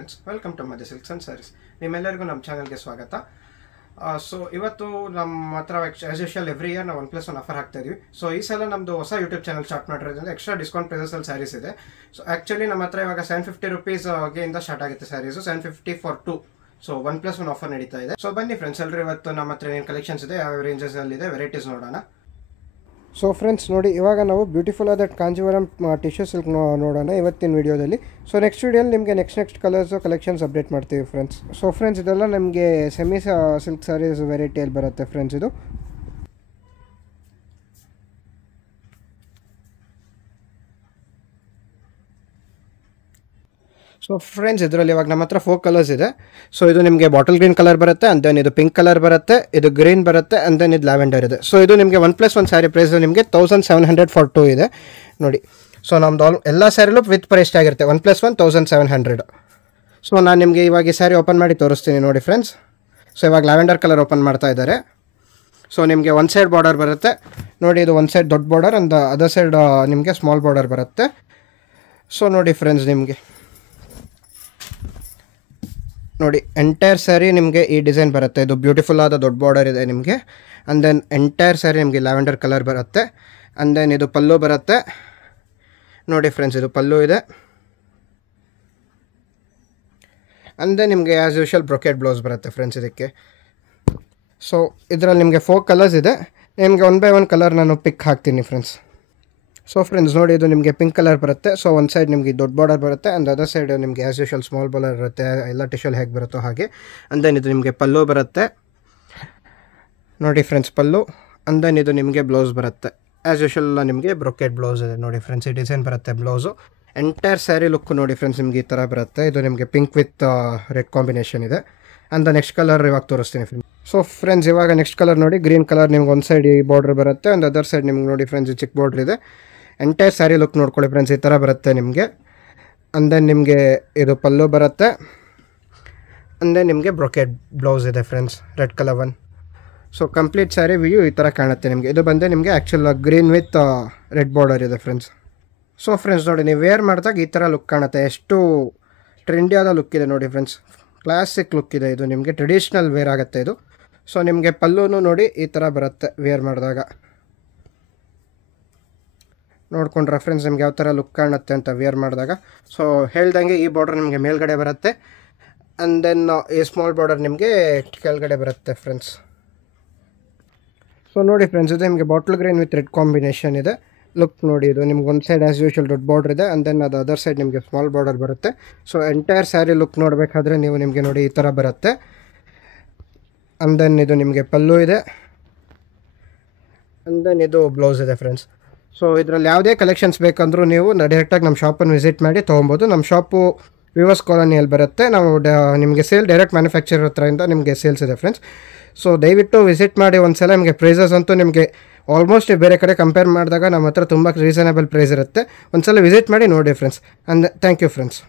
Friends, welcome to ಮಧ್ಯ silks and saris. ನಿಮ್ಮೆಲ್ಲರಿಗೂ ನಮ್ಮ ಚಾನಲ್ಗೆ ಸ್ವಾಗತ. ಸೊ ಇವತ್ತು ನಮ್ಮ ಹತ್ರ ಆಸ್ ಯೂಶುವಲ್ ಎವ್ರಿ ಇಯರ್ ನಾವು 1+1 ಆಫರ್ ಹಾಕ್ತಾ ಇದೀವಿ. ಸೊ ಈ ಸಲ ನಮ್ಮದು ಹೊಸ ಯೂಟ್ಯೂಬ್ ಚಾನಲ್ ಸ್ಟಾರ್ಟ್ ಮಾಡಿರೋದ್ರಿಂದ ಎಕ್ಸ್ಟ್ರಾ ಡಿಸ್ಕೌಂಟ್ ಪ್ರೈಸಲ್ಲಿ ಸ್ಯಾರೀಸ್ ಇದೆ. ಸೊ ಆ್ಯಕ್ಚುಲಿ ನಮ್ಮ ಹತ್ರ ಇವಾಗ 750 rupees ಇಂದ ಸ್ಟಾರ್ಟ್ ಆಗುತ್ತೆ ಸ್ಯಾರೀಸು, 750 for 2. ಸೊ 1+1 ಆಫರ್ ನಡೀತಾ ಇದೆ. ಸೊ ಬನ್ನಿ ಫ್ರೆಂಡ್ಸ್, ಎಲ್ಲರೂ ಇವತ್ತು ನಮ್ಮ ಹತ್ರ ಏನು ಕಲೆಕ್ಷನ್ಸ್ ಇದೆ, ಯಾವ ರೇಂಜಸಲ್ಲಿದೆ, ವೆರೈಟೀಸ್ ನೋಡೋಣ. ಸೊ ಫ್ರೆಂಡ್ಸ್ ನೋಡಿ, ಇವಾಗ ನಾವು ಬ್ಯೂಟಿಫುಲ್ ಆದ ಕಾಂಜೀವರಂ ಟಿಶ್ಯೂ ಸಿಲ್ಕ್ ನೋಡೋಣ ಇವತ್ತಿನ ವಿಡಿಯೋದಲ್ಲಿ. ಸೊ ನೆಕ್ಸ್ಟ್ ವಿಡಿಯೋಲಿ ನಿಮಗೆ ನೆಕ್ಸ್ಟ್ ಕಲರ್ಸು ಕಲೆಕ್ಷನ್ಸ್ ಅಪ್ಡೇಟ್ ಮಾಡ್ತೀವಿ ಫ್ರೆಂಡ್ಸ್. ಸೊ ಫ್ರೆಂಡ್ಸ್, ಇದೆಲ್ಲ ನಮಗೆ ಸೆಮಿ ಸಿಲ್ಕ್ ಸ್ಯಾರೀಸ್ ವೆರೈಟಿಯಲ್ಲಿ ಬರುತ್ತೆ ಫ್ರೆಂಡ್ಸ್. ಇದು ಸೊ ಫ್ರೆಂಡ್ಸ್, ಇದರಲ್ಲಿ ಇವಾಗ ನಮ್ಮ ಹತ್ರ 4 ಕಲರ್ಸ್ ಇದೆ. ಸೊ ಇದು ನಿಮಗೆ ಬಾಟಲ್ ಗ್ರೀನ್ ಕಲರ್ ಬರುತ್ತೆ, ಆ್ಯಂಡ್ ದೆನ್ ಇದು ಪಿಂಕ್ ಕಲರ್ ಬರುತ್ತೆ, ಇದು ಗ್ರೀನ್ ಬರುತ್ತೆ, ಆ್ಯಂಡ್ ದೆನ್ ಇದು ಲ್ಯಾವೆಂಡರ್ ಇದೆ. ಸೊ ಇದು ನಿಮಗೆ 1+1 ಸ್ಯಾರಿ ಪ್ರೈಸ್ ನಿಮಗೆ 1700 for 2 ಇದೆ ನೋಡಿ. ಸೊ ನಮ್ಮದು ಎಲ್ಲ ಸ್ಯಾರಿಲೂ ವಿತ್ ಪ್ರೈಸ್ ಆಗಿರುತ್ತೆ, 1+1 1700. ಸೊ ನಾನು ನಿಮಗೆ ಇವಾಗ ಈ ಸ್ಯಾರಿ ಓಪನ್ ಮಾಡಿ ತೋರಿಸ್ತೀನಿ ನೋಡಿ ಫ್ರೆಂಡ್ಸ್. ಸೊ ಇವಾಗ ಲ್ಯಾವೆಂಡರ್ ಕಲರ್ ಓಪನ್ ಮಾಡ್ತಾ ಇದ್ದಾರೆ. ಸೊ ನಿಮಗೆ ಒಂದು ಸೈಡ್ ಬಾರ್ಡರ್ ಬರುತ್ತೆ ನೋಡಿ, ಇದು ಒಂದು ಸೈಡ್ ದೊಡ್ಡ ಬಾರ್ಡರ್, ಅಂಡ್ ಅದರ್ ಸೈಡ್ ನಿಮಗೆ ಸ್ಮಾಲ್ ಬಾರ್ಡರ್ ಬರುತ್ತೆ. ಸೊ ನೋಡಿ ಫ್ರೆಂಡ್ಸ್, ನಿಮಗೆ ನೋಡಿ ಎಂಟೈರ್ ಸ್ಯಾರಿ ನಿಮಗೆ ಈ ಡಿಸೈನ್ ಬರುತ್ತೆ. ಇದು ಬ್ಯೂಟಿಫುಲ್ ಆದ ದೊಡ್ಡ ಬಾರ್ಡರ್ ಇದೆ ನಿಮಗೆ, ಆ್ಯಂಡ್ ದೆನ್ ಎಂಟೈರ್ ಸ್ಯಾರಿ ನಿಮಗೆ ಲ್ಯಾವೆಂಡರ್ ಕಲರ್ ಬರುತ್ತೆ, ಆ್ಯಂಡ್ ದೆನ್ ಇದು ಪಲ್ಲು ಬರುತ್ತೆ ನೋಡಿ ಫ್ರೆಂಡ್ಸ್. ಇದು ಪಲ್ಲು ಇದೆ, ಆ್ಯಂಡ್ ದೆನ್ ನಿಮಗೆ ಆ್ಯಸ್ ಯೂಶುವಲ್ ಬ್ರೊಕೆಟ್ ಬ್ಲೌಸ್ ಬರುತ್ತೆ ಫ್ರೆಂಡ್ಸ್ ಇದಕ್ಕೆ. ಸೊ ಇದರಲ್ಲಿ ನಿಮಗೆ 4 ಕಲರ್ಸ್ ಇದೆ. ನಿಮಗೆ 1 by 1 ಕಲರ್ ನಾನು ಪಿಕ್ ಹಾಕ್ತೀನಿ ಫ್ರೆಂಡ್ಸ್. ಸೊ ಫ್ರೆಂಡ್ಸ್ ನೋಡಿ, ಇದು ನಿಮಗೆ ಪಿಂಕ್ ಕಲರ್ ಬರುತ್ತೆ. ಸೊ ಒಂದು ಸೈಡ್ ನಿಮಗೆ ದೊಡ್ಡ ಬಾರ್ಡರ್ ಬರುತ್ತೆ, ಆ್ಯಂಡ್ ಅದರ್ ಸೈಡ್ ನಿಮಗೆ ಆ್ಯಸ್ ಯೂಶುವಲ್ ಸ್ಮಾಲ್ ಬಾರ್ಡರ್ ಇರುತ್ತೆ, ಎಲ್ಲ ಟಿಶ್ಯೂಲ್ ಹೇಗೆ ಬರುತ್ತೋ ಹಾಗೆ. ಆ್ಯಂಡ್ ದೆನ್ ಇದು ನಿಮಗೆ ಪಲ್ಲು ಬರುತ್ತೆ ನೋಡಿ ಫ್ರೆಂಡ್ಸ್, ಪಲ್ಲು. ಆ್ಯಂಡ್ ದೆನ್ ಇದು ನಿಮಗೆ ಬ್ಲೌಸ್ ಬರುತ್ತೆ, ಆ್ಯಸ್ ಯೂಶುವಲ್ ನಿಮಗೆ ಬ್ರೊಕೆಟ್ ಬ್ಲೌಸ್ ಇದೆ ನೋಡಿ ಫ್ರೆಂಡ್ಸ್. ಈ ಡಿಸೈನ್ ಬರುತ್ತೆ ಬ್ಲೌಸು. ಎಂಟೈರ್ ಸ್ಯಾರಿ ಲುಕ್ ನೋಡಿ ಫ್ರೆಂಡ್ಸ್ ನಿಮಗೆ ಈ ಥರ ಬರುತ್ತೆ. ಇದು ನಿಮಗೆ ಪಿಂಕ್ ವಿತ್ ರೆಡ್ ಕಾಂಬಿನೇಷನ್ ಇದೆ. ಆ್ಯಂಡ್ ದ ನೆಕ್ಸ್ಟ್ ಕಲರ್ ಇವಾಗ ತೋರಿಸ್ತೀನಿ ಫ್ರೆಂಡ್ಸ್. ಸೊ ಫ್ರೆಂಡ್ಸ್, ಇವಾಗ ನೆಕ್ಸ್ಟ್ ಕಲರ್ ನೋಡಿ, ಗ್ರೀನ್ ಕಲರ್ ನಿಮ್ಗೆ ಒಂದು ಸೈಡ್ ಈ ಬಾರ್ಡರ್ ಬರುತ್ತೆ, ಆ್ಯಂಡ್ ಅದರ್ ಸೈಡ್ ನಿಮ್ಗೆ ನೋಡಿ ಫ್ರೆಂಡ್ಸ್ ಚಿಕ್ಕ ಬಾರ್ಡರ್ ಇದೆ. ಎಂಟೈರ್ ಸ್ಯಾರಿ ಲುಕ್ ನೋಡ್ಕೊಳ್ಳಿ ಫ್ರೆಂಡ್ಸ್, ಈ ಥರ ಬರುತ್ತೆ ನಿಮಗೆ. ಆ್ಯಂಡ್ ದೆನ್ ನಿಮಗೆ ಇದು ಪಲ್ಲು ಬರುತ್ತೆ, ಆ್ಯಂಡ್ ದೆನ್ ನಿಮಗೆ ಬ್ರೊಕೆಟ್ ಬ್ಲೌಸ್ ಇದೆ friends, red colour one. So complete sari view ಈ ಥರ ಕಾಣುತ್ತೆ ನಿಮಗೆ. ಇದು ಬಂದು ನಿಮಗೆ actual green with red border ಇದೆ ಫ್ರೆಂಡ್ಸ್. ಸೊ ಫ್ರೆಂಡ್ಸ್ ನೋಡಿ, ನೀವು ವೇರ್ ಮಾಡಿದಾಗ ಈ ಥರ ಲುಕ್ ಕಾಣುತ್ತೆ. ಎಷ್ಟು ಟ್ರೆಂಡಿಯಾದ ಲುಕ್ ಇದೆ ನೋಡಿ ಫ್ರೆಂಡ್ಸ್, ಕ್ಲಾಸಿಕ್ ಲುಕ್ ಇದೆ. ಇದು ನಿಮಗೆ ಟ್ರೆಡಿಷ್ನಲ್ ವೇರ್ ಆಗುತ್ತೆ ಇದು. ಸೊ ನಿಮಗೆ ಪಲ್ಲುನು ನೋಡಿ ಈ ಥರ ಬರುತ್ತೆ ವೇರ್ ಮಾಡಿದಾಗ. ನೋಡ್ಕೊಂಡ್ರೆ ಫ್ರೆಂಡ್ಸ್ ನಿಮ್ಗೆ ಯಾವ ಥರ ಲುಕ್ ಕಾಣುತ್ತೆ ಅಂತ ವೇರ್ ಮಾಡಿದಾಗ. ಸೊ ಹೇಳ್ದಂಗೆ ಈ ಬಾರ್ಡರ್ ನಿಮಗೆ ಮೇಲ್ಗಡೆ ಬರುತ್ತೆ, ಆ್ಯಂಡ್ ದೆನ್ ಈ ಸ್ಮಾಲ್ ಬಾರ್ಡರ್ ನಿಮಗೆ ಕೆಳಗಡೆ ಬರುತ್ತೆ ಫ್ರೆಂಡ್ಸ್. ಸೊ ನೋಡಿ ಫ್ರೆಂಡ್ಸ್, ಇದು ನಿಮಗೆ bottle green with red combination ಇದೆ. ಲುಕ್ ನೋಡಿ, ಇದು ನಿಮ್ಗೆ ಒಂದು ಸೈಡ್ ಆ್ಯಸ್ ಯೂಶುವಲ್ ದೊಡ್ಡ ಬಾರ್ಡರ್ ಇದೆ, ಆ್ಯಂಡ್ ದೆನ್ ಅದು ಅದರ್ ಸೈಡ್ ನಿಮಗೆ ಸ್ಮಾಲ್ ಬಾರ್ಡರ್ ಬರುತ್ತೆ. ಸೊ ಎಂಟೈರ್ ಸ್ಯಾರಿ ಲುಕ್ ನೋಡಬೇಕಾದ್ರೆ ನೀವು ನಿಮಗೆ ನೋಡಿ ಈ ಥರ ಬರುತ್ತೆ. ಆ್ಯಂಡ್ ದೆನ್ ಇದು ನಿಮಗೆ ಪಲ್ಲು ಇದೆ, ಆ್ಯಂಡ್ ದೆನ್ ಇದು ಬ್ಲೌಸ್ ಇದೆ ಫ್ರೆಂಡ್ಸ್. ಸೊ ಇದರಲ್ಲಿ ಯಾವುದೇ ಕಲೆಕ್ಷನ್ಸ್ ಬೇಕಂದ್ರೂ ನೀವು ಡೈರೆಕ್ಟಾಗಿ ನಮ್ಮ ಶಾಪನ್ನು ವಿಸಿಟ್ ಮಾಡಿ ತೊಗೊಬೋದು. ನಮ್ಮ ಶಾಪು ವಿವರ್ಸ್ ಕಾಲೋನಿಯಲ್ಲಿ ಬರುತ್ತೆ. ನಾವು ನಿಮಗೆ ಸೇಲ್ ಡೈರೆಕ್ಟ್ ಮ್ಯಾನುಫ್ಯಾಕ್ಚರ್ ಹತ್ರದಿಂದ ನಿಮಗೆ ಸೇಲ್ಸ್ ಇದೆ ಫ್ರೆಂಡ್ಸ್. ಸೊ ದಯವಿಟ್ಟು ವಿಸಿಟ್ ಮಾಡಿ ಒಂದ್ಸಲ. ನಿಮಗೆ ಪ್ರೈಸಸ್ ಅಂತೂ ನಿಮಗೆ ಆಲ್ಮೋಸ್ಟ್ ಬೇರೆ ಕಡೆ ಕಂಪೇರ್ ಮಾಡಿದಾಗ ನಮ್ಮ ಹತ್ರ ತುಂಬ ರೀಸನಬಲ್ ಪ್ರೈಸ್ ಇರುತ್ತೆ. ಒಂದ್ಸಲ ವಿಸಿಟ್ ಮಾಡಿ ನೋಡಿ friends. And thank you friends.